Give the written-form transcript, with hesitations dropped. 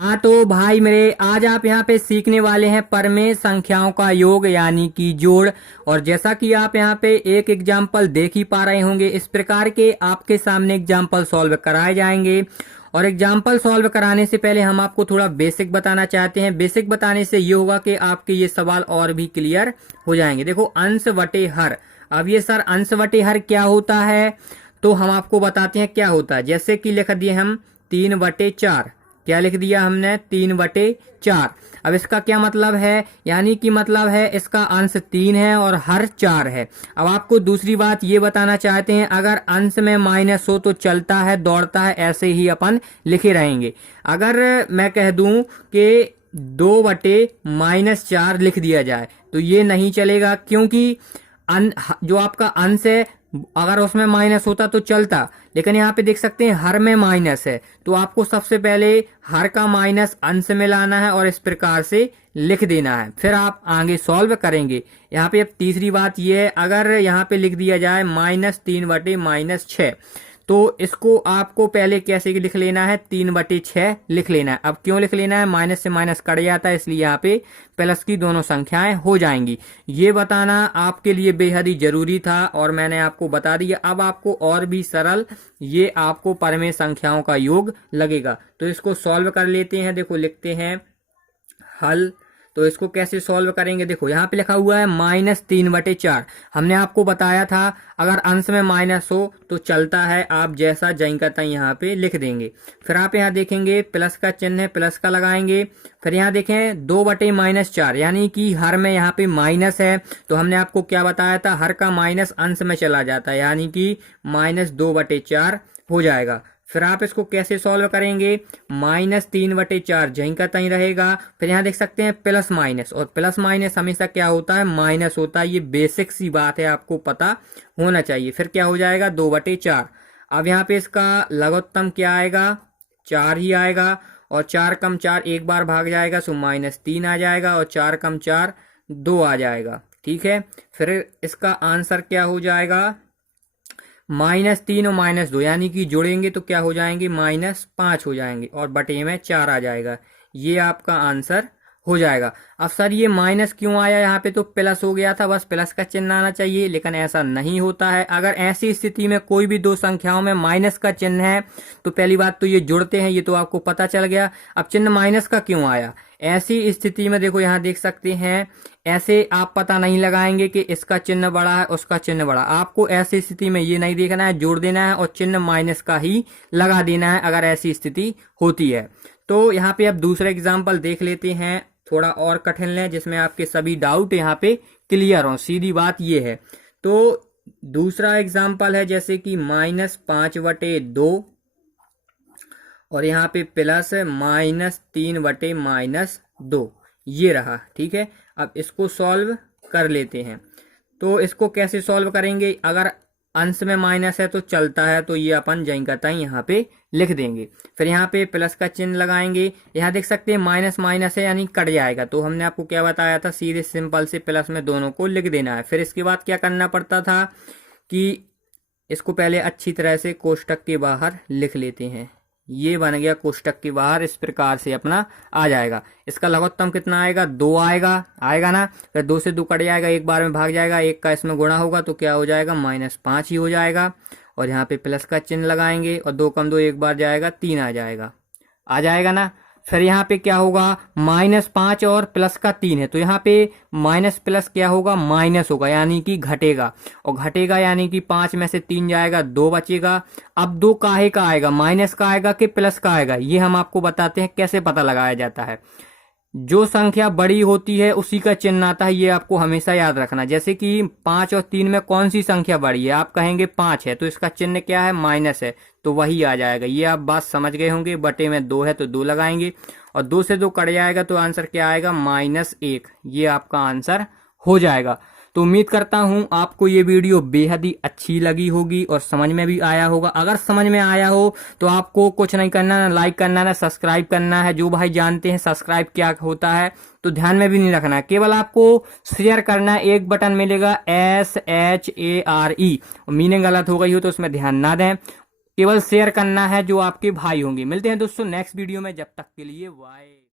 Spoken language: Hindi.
हाँ तो भाई मेरे, आज आप यहाँ पे सीखने वाले हैं परमेय संख्याओं का योग यानी कि जोड़। और जैसा कि आप यहाँ पे एक एग्जाम्पल देख ही पा रहे होंगे, इस प्रकार के आपके सामने एग्जाम्पल सॉल्व कराए जाएंगे। और एग्जाम्पल सॉल्व कराने से पहले हम आपको थोड़ा बेसिक बताना चाहते हैं। बेसिक बताने से ये होगा कि आपके ये सवाल और भी क्लियर हो जाएंगे। देखो, अंश बटे हर। अब ये सर अंश बटे हर क्या होता है, तो हम आपको बताते हैं क्या होता है। जैसे कि लिख दिए हम 3/4। क्या लिख दिया हमने? 3/4। अब इसका क्या मतलब है, यानी कि मतलब है इसका अंश 3 है और हर 4 है। अब आपको दूसरी बात ये बताना चाहते हैं, अगर अंश में माइनस हो तो चलता है, दौड़ता है, ऐसे ही अपन लिखे रहेंगे। अगर मैं कह दूं कि 2/-4 लिख दिया जाए तो ये नहीं चलेगा, क्योंकि जो आपका अंश है अगर उसमें माइनस होता तो चलता, लेकिन यहाँ पे देख सकते हैं हर में माइनस है, तो आपको सबसे पहले हर का माइनस अंश में लाना है और इस प्रकार से लिख देना है, फिर आप आगे सॉल्व करेंगे। यहाँ पे अब तीसरी बात ये है, अगर यहाँ पे लिख दिया जाए -3/-6, तो इसको आपको पहले कैसे लिख लेना है? 3/6 लिख लेना है। अब क्यों लिख लेना है? माइनस से माइनस कट जाता है, इसलिए यहाँ पे प्लस की दोनों संख्याएं हो जाएंगी। ये बताना आपके लिए बेहद ही जरूरी था और मैंने आपको बता दिया। अब आपको और भी सरल ये आपको परमेय संख्याओं का योग लगेगा, तो इसको सॉल्व कर लेते हैं। देखो, लिखते हैं हल। तो इसको कैसे सॉल्व करेंगे? देखो, यहाँ पे लिखा हुआ है -3/4। हमने आपको बताया था अगर अंश में माइनस हो तो चलता है, आप जैसा जहीं का तहीं यहाँ पे लिख देंगे। फिर आप यहाँ देखेंगे प्लस का चिन्ह है, प्लस का लगाएंगे। फिर यहाँ देखें 2/-4, यानी कि हर में यहाँ पे माइनस है, तो हमने आपको क्या बताया था? हर का माइनस अंश में चला जाता है, यानी कि -2/4 हो जाएगा। फिर आप इसको कैसे सॉल्व करेंगे? -3/4 जहीं का तहीं रहेगा। फिर यहाँ देख सकते हैं प्लस माइनस, और प्लस माइनस हमेशा क्या होता है? माइनस होता है। ये बेसिक सी बात है, आपको पता होना चाहिए। फिर क्या हो जाएगा? 2/4। अब यहाँ पे इसका लघुत्तम क्या आएगा? 4 ही आएगा, और 4 कम 4 एक बार भाग जाएगा, सो -3 आ जाएगा, और 4 कम 4 2 आ जाएगा। ठीक है, फिर इसका आंसर क्या हो जाएगा? -3 और -2, यानी कि जोड़ेंगे तो क्या हो जाएंगे? -5 हो जाएंगे, और बटे में 4 आ जाएगा। ये आपका आंसर हो जाएगा। अब सर ये माइनस क्यों आया? यहाँ पे तो प्लस हो गया था, बस प्लस का चिन्ह आना चाहिए, लेकिन ऐसा नहीं होता है। अगर ऐसी स्थिति में कोई भी दो संख्याओं में माइनस का चिन्ह है तो पहली बात तो ये जुड़ते हैं, ये तो आपको पता चल गया। अब चिन्ह माइनस का क्यों आया? ऐसी स्थिति में देखो, यहाँ देख सकते हैं, ऐसे आप पता नहीं लगाएंगे कि इसका चिन्ह बड़ा है उसका चिन्ह बड़ा। आपको ऐसी स्थिति में ये नहीं देखना है, जोड़ देना है और चिन्ह माइनस का ही लगा देना है अगर ऐसी स्थिति होती है। तो यहाँ पे अब दूसरा एग्जाम्पल देख लेते हैं, थोड़ा और कठिन लें, जिसमें आपके सभी डाउट यहाँ पे क्लियर हो। सीधी बात ये है। तो दूसरा एग्जाम्पल है जैसे कि -5/2, और यहाँ पे प्लस -3/-2, ये रहा। ठीक है, अब इसको सॉल्व कर लेते हैं। तो इसको कैसे सॉल्व करेंगे? अगर अंश में माइनस है तो चलता है, तो ये अपन जहीं का तहीं यहाँ पे लिख देंगे। फिर यहाँ पे प्लस का चिन्ह लगाएंगे। यहाँ देख सकते हैं माइनस माइनस है, यानी कट जाएगा, तो हमने आपको क्या बताया था? सीधे सिंपल से प्लस में दोनों को लिख देना है। फिर इसके बाद क्या करना पड़ता था कि इसको पहले अच्छी तरह से कोष्टक के बाहर लिख लेते हैं। ये बन गया कोष्टक के बाहर, इस प्रकार से अपना आ जाएगा। इसका लघुत्तम कितना आएगा? 2 आएगा ना। फिर 2 से 2 कट जाएगा, एक बार में भाग जाएगा, एक का इसमें गुणा होगा तो क्या हो जाएगा? -5 ही हो जाएगा। और यहाँ पे प्लस का चिन्ह लगाएंगे, और 2 कम 2 एक बार जाएगा, 3 आ जाएगा ना। फिर यहाँ पे क्या होगा? -5 और प्लस का 3 है, तो यहाँ पे माइनस प्लस क्या होगा? माइनस होगा, यानी कि घटेगा, और घटेगा यानी कि 5 में से 3 जाएगा, 2 बचेगा। अब 2 काहे का आएगा? माइनस का आएगा कि प्लस का आएगा? ये हम आपको बताते हैं कैसे पता लगाया जाता है। जो संख्या बड़ी होती है उसी का चिन्ह आता है, ये आपको हमेशा याद रखना। जैसे कि 5 और 3 में कौन सी संख्या बड़ी है? आप कहेंगे 5 है, तो इसका चिन्ह क्या है? माइनस है, तो वही आ जाएगा। ये आप बात समझ गए होंगे। बटे में 2 है तो 2 लगाएंगे, और 2 से 2 कट जाएगा, तो आंसर क्या आएगा? -1। ये आपका आंसर हो जाएगा। तो उम्मीद करता हूं आपको ये वीडियो बेहद ही अच्छी लगी होगी और समझ में भी आया होगा। अगर समझ में आया हो तो आपको कुछ नहीं करना, ना लाइक करना, ना सब्सक्राइब करना है। जो भाई जानते हैं सब्सक्राइब क्या होता है तो ध्यान में भी नहीं रखना है, केवल आपको शेयर करना है। एक बटन मिलेगा SHARE, मीनिंग गलत हो गई हो तो उसमें ध्यान ना दें। केवल शेयर करना है जो आपके भाई होंगे। मिलते हैं दोस्तों नेक्स्ट वीडियो में, जब तक के लिए बाय।